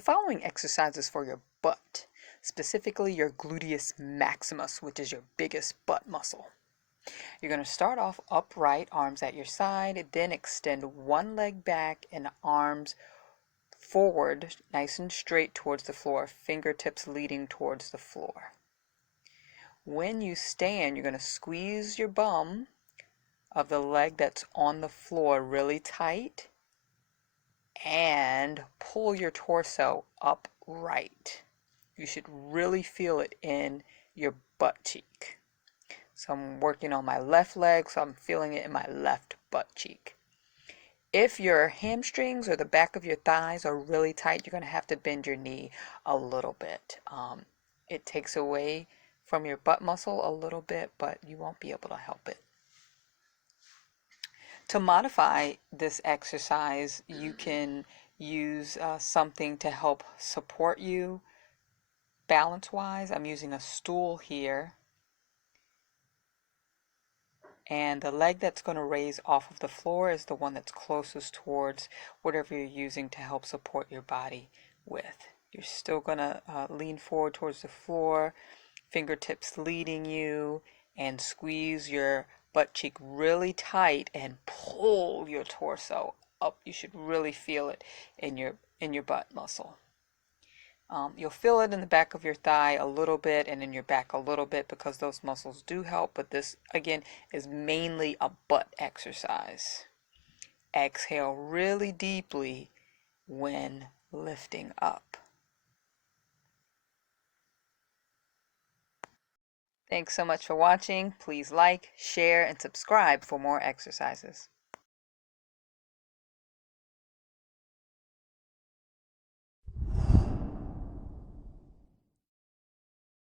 The following exercise is for your butt, specifically your gluteus maximus, which is your biggest butt muscle. You're going to start off upright, arms at your side, then extend one leg back and arms forward, nice and straight towards the floor, fingertips leading towards the floor. When you stand, you're going to squeeze your bum of the leg that's on the floor really tight and pull your torso upright. You should really feel it in your butt cheek. So I'm working on my left leg, so I'm feeling it in my left butt cheek. If your hamstrings or the back of your thighs are really tight, you're going to have to bend your knee a little bit. It takes away from your butt muscle a little bit, but you won't be able to help it. To modify this exercise, you can use something to help support you balance-wise. I'm using a stool here, and the leg that's going to raise off of the floor is the one that's closest towards whatever you're using to help support your body with. You're still going to lean forward towards the floor, fingertips leading you, and squeeze your butt cheek really tight and pull your torso up. You should really feel it in your butt muscle. You'll feel it in the back of your thigh a little bit and in your back a little bit because those muscles do help, but this again is mainly a butt exercise. Exhale really deeply when lifting up. Thanks so much for watching. Please like, share, and subscribe for more exercises.